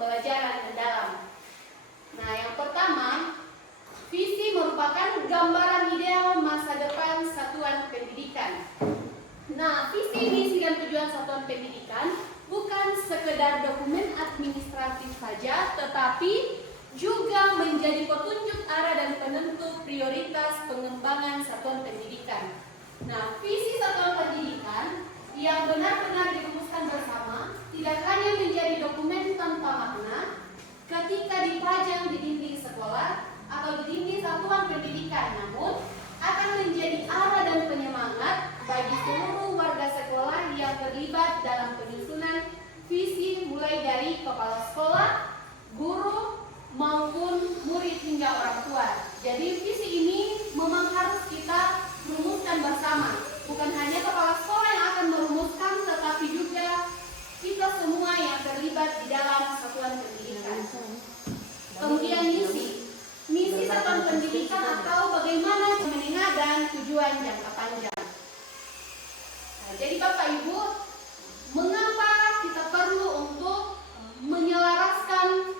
pembelajaran mendalam. Nah, yang pertama, visi merupakan gambaran ideal masa depan satuan pendidikan. Nah, visi, misi, dan tujuan satuan pendidikan bukan sekedar dokumen administratif saja, tetapi juga menjadi petunjuk arah dan penentu prioritas pengembangan satuan pendidikan. Nah, visi satuan pendidikan yang benar-benar dirumuskan bersama tidak hanya menjadi dokumen tanpa makna ketika dipajang di dinding sekolah atau di dinding satuan pendidikan, namun akan menjadi arah dan penyemangat bagi seluruh warga sekolah yang terlibat dalam penyusunan visi, mulai dari kepala sekolah, guru, maupun murid hingga orang tua. Jadi visi ini memang harus kita rumuskan bersama. Bukan hanya kepala sekolah yang akan merumuskan, tetapi juga kita semua yang terlibat di dalam satuan pendidikan. Kemudian misi. Misi satuan pendidikan atau bagaimana menengah dan tujuan jangka panjang. Nah, jadi Bapak Ibu, mengapa kita perlu untuk menyelaraskan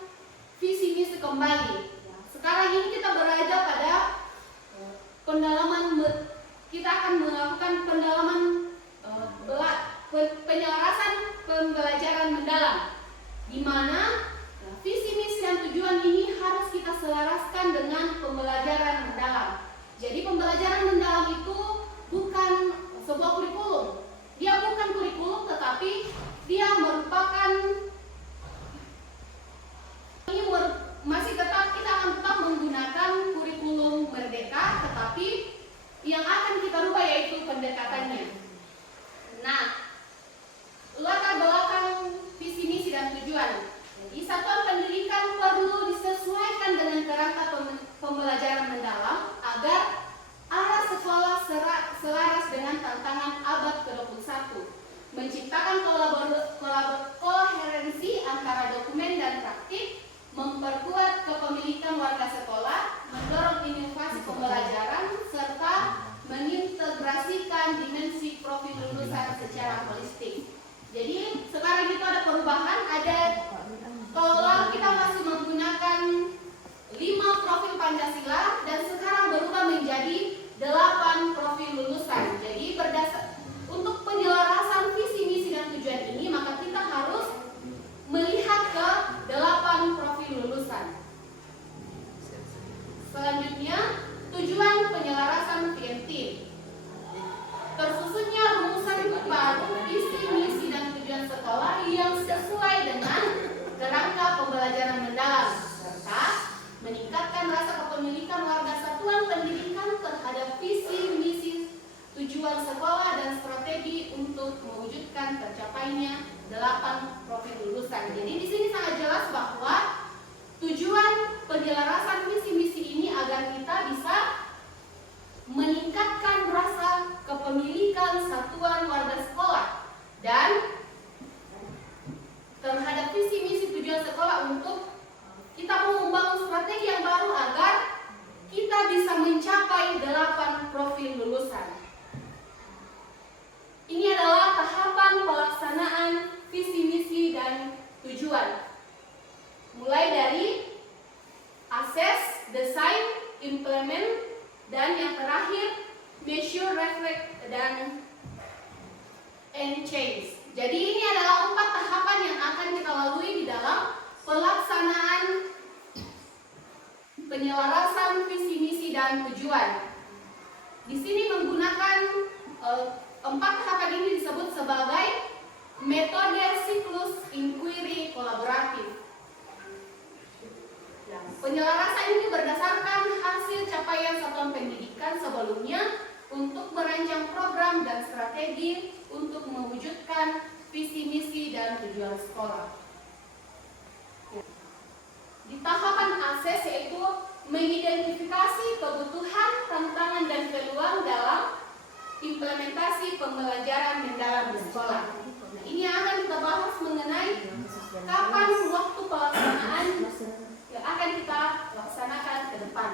visi misi kembali? Sekarang ini kita berada pada pendalaman, kita akan melakukan pendalaman penyelarasan pembelajaran mendalam, di mana visi misi dan tujuan ini harus kita selaraskan dengan pembelajaran mendalam. Jadi pembelajaran mendalam itu bukan sebuah kurikulum. Dia bukan kurikulum, tetapi dia merupakan masih tetap kita akan tetap menggunakan kurikulum merdeka, tetapi yang akan kita rubah yaitu pendekatannya. Nah, latar belakang visi misi dan tujuan. Jadi satuan pendidikan perlu disesuaikan dengan kerangka pembelajaran mendalam agar arah sekolah selaras dengan tantangan abad ke-21, menciptakan koherensi antara dokumen dan praktik, memperkuat kepemilikan warga sekolah, mendorong inovasi pembelajaran, serta mengintegrasikan dimensi profil lulusan secara holistik. Jadi sekarang itu ada perubahan, kalau kita masih menggunakan 5 profil Pancasila dan sekarang berubah menjadi 8 profil lulusan. Jadi untuk penyelarasan visi misi dan tujuan ini, maka kita harus melihat ke 8 profil lulusan. Selanjutnya, tujuan penyelarasan VMT. Tersusunnya rumusan baru visi misi dan tujuan sekolah yang sesuai dengan kerangka pembelajaran mendalam, serta meningkatkan rasa kepemilikan warga satuan pendidikan terhadap visi misi tujuan sekolah dan strategi untuk mewujudkan tercapainya 8 profil lulusan. Jadi di sini sangat jelas bahwa tujuan penyelarasan visi misi ini agar kita bisa meningkatkan rasa kepemilikan satuan warga sekolah dan terhadap visi misi tujuan sekolah untuk kita mau membangun strategi yang baru agar kita bisa mencapai 8 profil lulusan. Ini adalah tahapan pelaksanaan visi misi dan tujuan. Mulai dari assess, design, implement, dan yang terakhir measure, reflect, dan change. Jadi ini adalah 4 tahapan yang akan kita lalui di dalam pelaksanaan penyelarasan visi misi dan tujuan. Di sini menggunakan 4 tahapan ini disebut sebagai metode siklus inquiry kolaboratif. Penyelarasan ini berdasarkan hasil capaian satuan pendidikan sebelumnya untuk merancang program dan strategi untuk mewujudkan visi misi dan tujuan sekolah. Di tahapan akses yaitu mengidentifikasi kebutuhan, tantangan, dan peluang dalam implementasi pembelajaran mendalam di sekolah. Nah, ini akan kita bahas mengenai kapan waktu pelaksanaan yang akan kita laksanakan ke depan.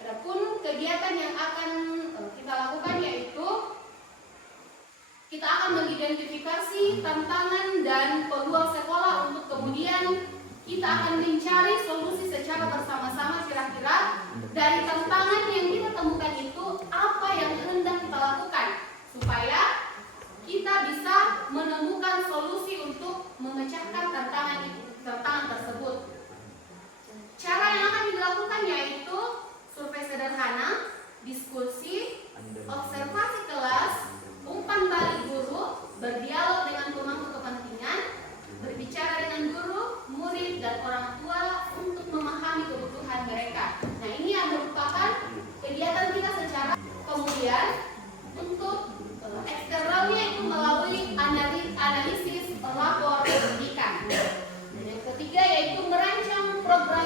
Adapun kegiatan yang akan kita lakukan yaitu evaluasi tantangan dan peluang sekolah untuk kemudian kita akan mencari solusi secara bersama-sama kira-kira dari tantangan yang kita temukan